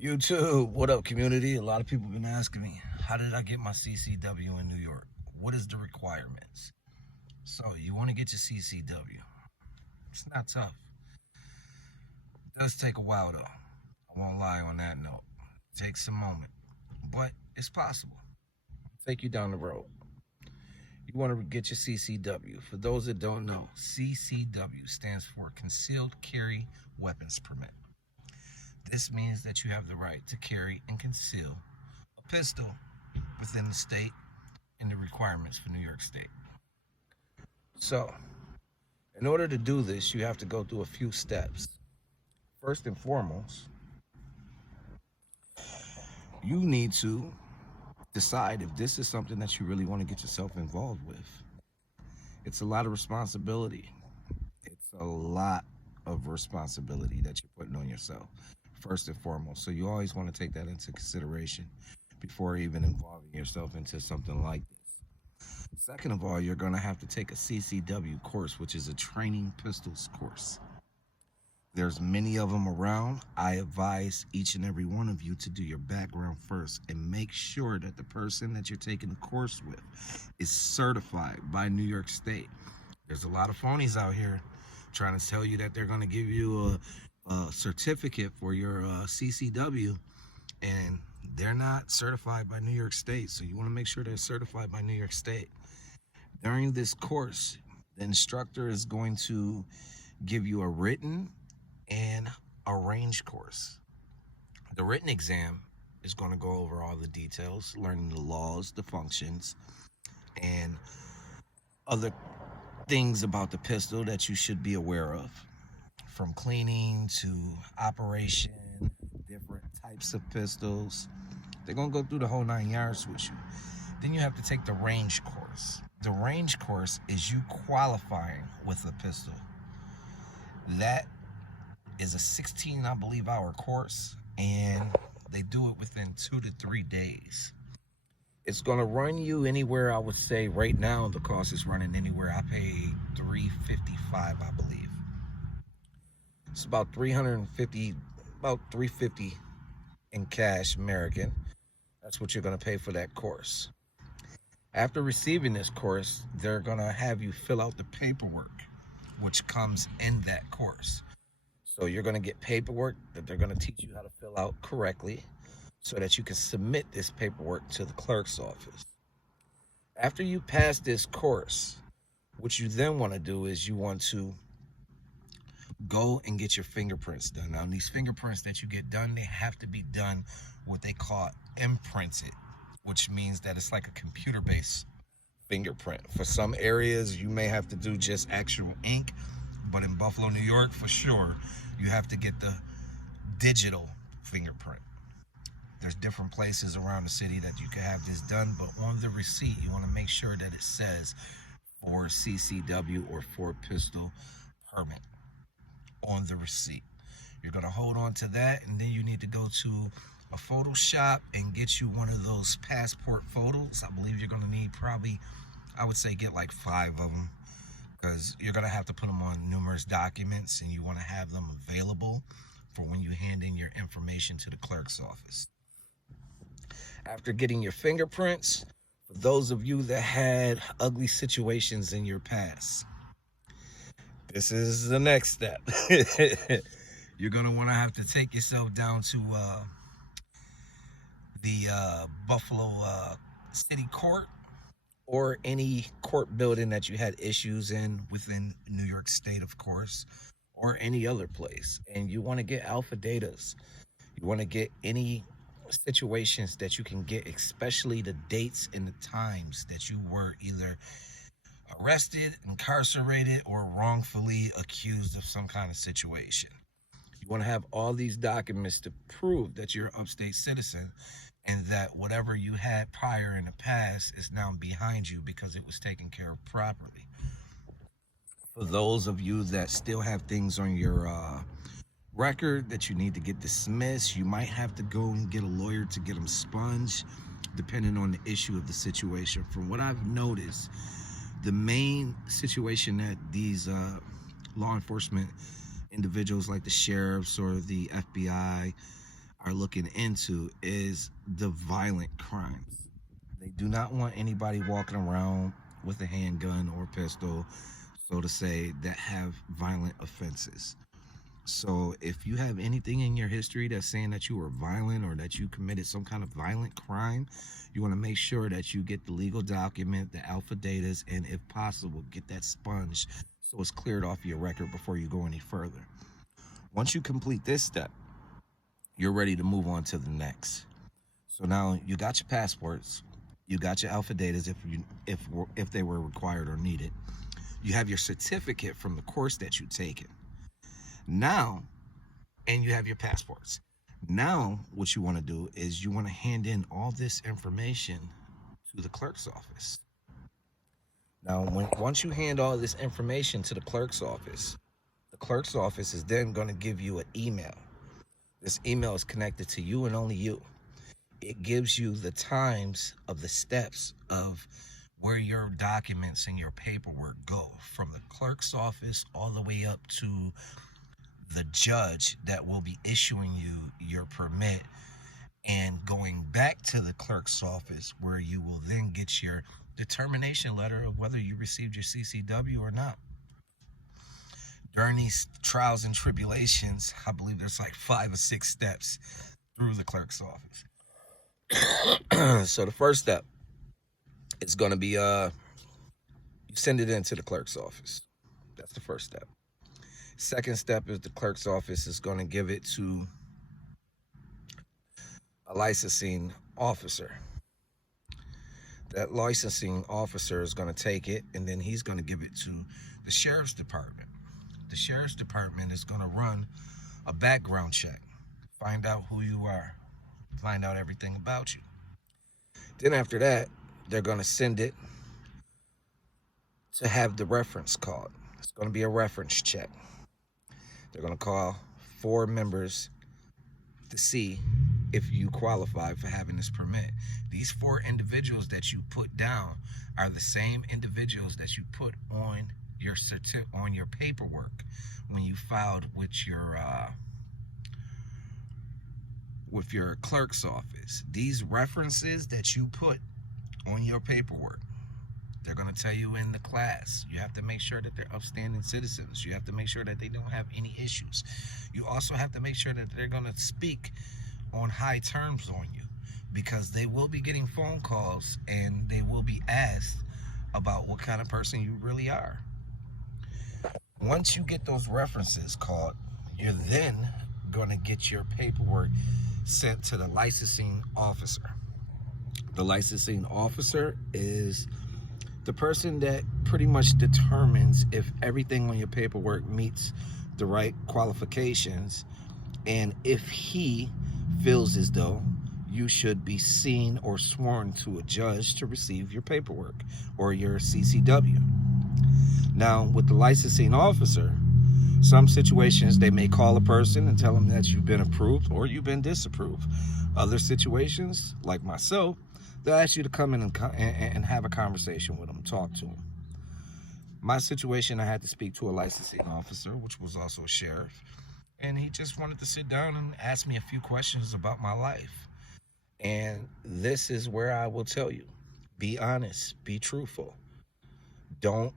YouTube, what up, community? A lot of people have been asking me, how did I get my CCW in New York? What is the requirements? So, you want to get your CCW. It's not tough. It does take a while, though. I won't lie on that note. It takes a moment, but it's possible. I'll take you down the road. You want to get your CCW. For those that don't know, CCW stands for Concealed Carry Weapons Permit. This means that you have the right to carry and conceal a pistol within the state and the requirements for New York State. So, in order to do this, you have to go through a few steps. First and foremost, you need to decide if this is something that you really want to get yourself involved with. It's a lot of responsibility. It's a lot of responsibility that you're putting on yourself, first and foremost. So, you always want to take that into consideration before even involving yourself into something like this. Second of all, you're going to have to take a CCW course, which is a training pistols course. There's many of them around. I advise each and every one of you to do your background first and make sure that the person that you're taking the course with is certified by New York State. There's a lot of phonies out here trying to tell you that they're going to give you a certificate for your CCW, and they're not certified by New York State. So you want to make sure they're certified by New York State. During this course, the instructor is going to give you a written and a range course. The written exam is going to go over all the details, learning the laws, the functions, and other things about the pistol that you should be aware of, from cleaning to operation, different types of pistols. They're going to go through the whole 9 yards with you. Then you have to take the range course. The range course is you qualifying with a pistol. That is a 16, I believe, hour course, and they do it within 2 to 3 days. It's going to run you anywhere, I would say, right now, the cost is running anywhere. I paid $355, I believe. It's about $350 in cash American. That's what you're going to pay for that course. After receiving this course, they're going to have you fill out the paperwork, which comes in that course. So you're going to get paperwork that they're going to teach you how to fill out correctly so that you can submit this paperwork to the clerk's office. After you pass this course, what you then want to do is you want to go and get your fingerprints done. Now, these fingerprints that you get done, they have to be done what they call imprinted, which means that it's like a computer-based fingerprint. For some areas, you may have to do just actual ink, but in Buffalo, New York, for sure, you have to get the digital fingerprint. There's different places around the city that you can have this done, but on the receipt, you want to make sure that it says for CCW or for pistol permit on the receipt. You're going to hold on to that, and then you need to go to a photo shop and get you one of those passport photos. I believe you're going to need probably, I would say, get like 5 of them, because you're going to have to put them on numerous documents, and you want to have them available for when you hand in your information to the clerk's office. After getting your fingerprints, for those of you that had ugly situations in your past, this is the next step. You're going to want to have to take yourself down to the Buffalo City Court, or any court building that you had issues in within New York State, of course, or any other place. And you want to get alpha datas. You want to get any situations that you can get, especially the dates and the times that you were either arrested, incarcerated, or wrongfully accused of some kind of situation. You want to have all these documents to prove that you're an upstate citizen, and that whatever you had prior in the past is now behind you because it was taken care of properly. For those of you that still have things on your record that you need to get dismissed, you might have to go and get a lawyer to get them sponged, depending on the issue of the situation. From what I've noticed, the main situation that these law enforcement individuals like the sheriffs or the FBI are looking into is the violent crimes. They do not want anybody walking around with a handgun or pistol, so to say, that have violent offenses. So if you have anything in your history that's saying that you were violent or that you committed some kind of violent crime, you want to make sure that you get the legal document, the alpha datas, and if possible, get that sponged so it's cleared off your record before you go any further. Once you complete this step, you're ready to move on to the next. So now you got your passports, you got your alpha datas if they were required or needed. You have your certificate from the course that you've taken. Now, and you have your passports. Now, what you want to do is you want to hand in all this information to the clerk's office. Now, once you hand all this information to the clerk's office is then going to give you an email. This email is connected to you and only you. It gives you the times of the steps of where your documents and your paperwork go from the clerk's office all the way up to the judge that will be issuing you your permit, and going back to the clerk's office where you will then get your determination letter of whether you received your CCW or not. During these trials and tribulations, I believe there's like 5 or 6 steps through the clerk's office. So the first step is going to be you send it into the clerk's office. That's the first step. Second step is the clerk's office is going to give it to a licensing officer. That licensing officer is going to take it, and then he's going to give it to the sheriff's department. The sheriff's department is going to run a background check, find out who you are, find out everything about you. Then after that, they're going to send it to have the reference called. It's going to be a reference check. They're going to call 4 members to see if you qualify for having this permit. These 4 individuals that you put down are the same individuals that you put on your on your paperwork when you filed with your clerk's office. These references that you put on your paperwork, they're going to tell you in the class. You have to make sure that they're upstanding citizens. You have to make sure that they don't have any issues. You also have to make sure that they're going to speak on high terms on you, because they will be getting phone calls and they will be asked about what kind of person you really are. Once you get those references called, you're then going to get your paperwork sent to the licensing officer. The licensing officer is the person that pretty much determines if everything on your paperwork meets the right qualifications, and if he feels as though you should be seen or sworn to a judge to receive your paperwork or your CCW. Now, with the licensing officer, some situations they may call a person and tell them that you've been approved or you've been disapproved. Other situations, like myself, they'll ask you to come in and have a conversation with them, talk to them. My situation, I had to speak to a licensing officer, which was also a sheriff, and he just wanted to sit down and ask me a few questions about my life. And this is where I will tell you, be honest, be truthful. Don't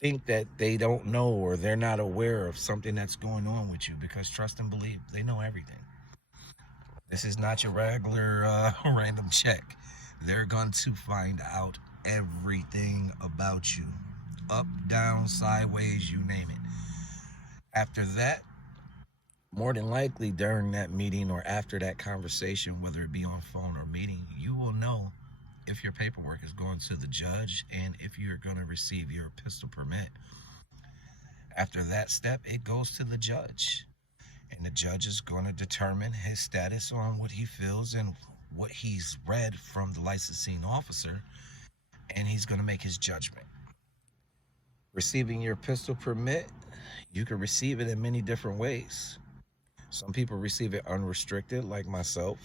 think that they don't know or they're not aware of something that's going on with you, because trust and believe, they know everything. This is not your regular random check. They're going to find out everything about you. Up, down, sideways, you name it. After that, more than likely during that meeting or after that conversation, whether it be on phone or meeting, you will know if your paperwork is going to the judge and if you're going to receive your pistol permit. After that step, it goes to the judge, and the judge is going to determine his status on what he feels and what he's read from the licensing officer, and he's going to make his judgment. Receiving your pistol permit, you can receive it in many different ways. Some people receive it unrestricted, like myself,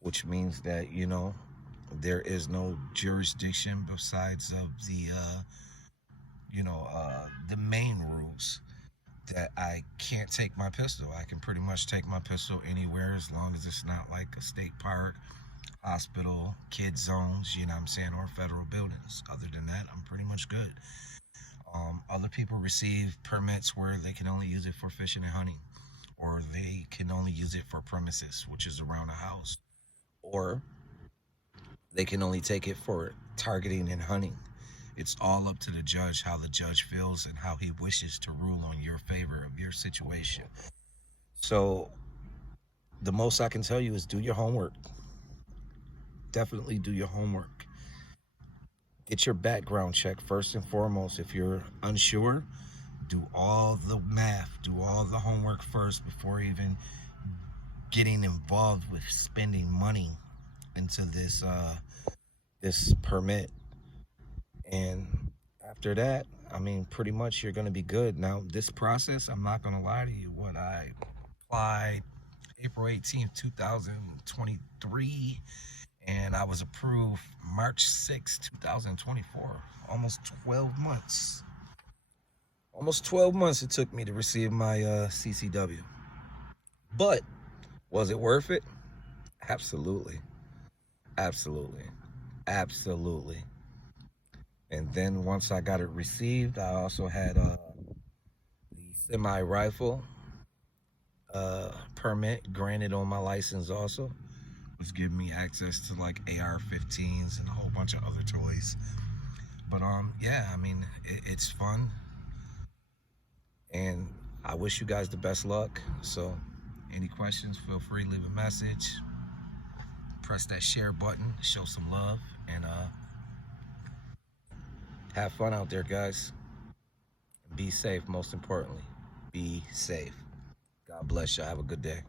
which means that, there is no jurisdiction besides of the main rules. that I can't take my pistol. I can pretty much take my pistol anywhere as long as it's not like a state park, hospital, kid zones, you know what I'm saying, or federal buildings. Other than that, I'm pretty much good. Other people receive permits where they can only use it for fishing and hunting, or they can only use it for premises, which is around a house, or they can only take it for targeting and hunting. It's all up to the judge how the judge feels and how he wishes to rule on your favor of your situation. So the most I can tell you is do your homework. Definitely do your homework. Get your background check first and foremost. If you're unsure, do all the math, do all the homework first before even getting involved with spending money into this permit. And after that, I mean, pretty much you're going to be good. Now, this process, I'm not going to lie to you, when I applied April 18th, 2023, and I was approved March 6th, 2024. Almost 12 months. Almost 12 months it took me to receive my CCW. But was it worth it? Absolutely. Absolutely. Absolutely. And then once I got it received, I also had the semi-rifle permit granted on my license also, was giving me access to like AR-15s and a whole bunch of other toys. But yeah, I mean, it's fun, and I wish you guys the best luck. So any questions, feel free, leave a message, press that share button, show some love, and have fun out there, guys. Be safe, most importantly. Be safe. God bless you. Have a good day.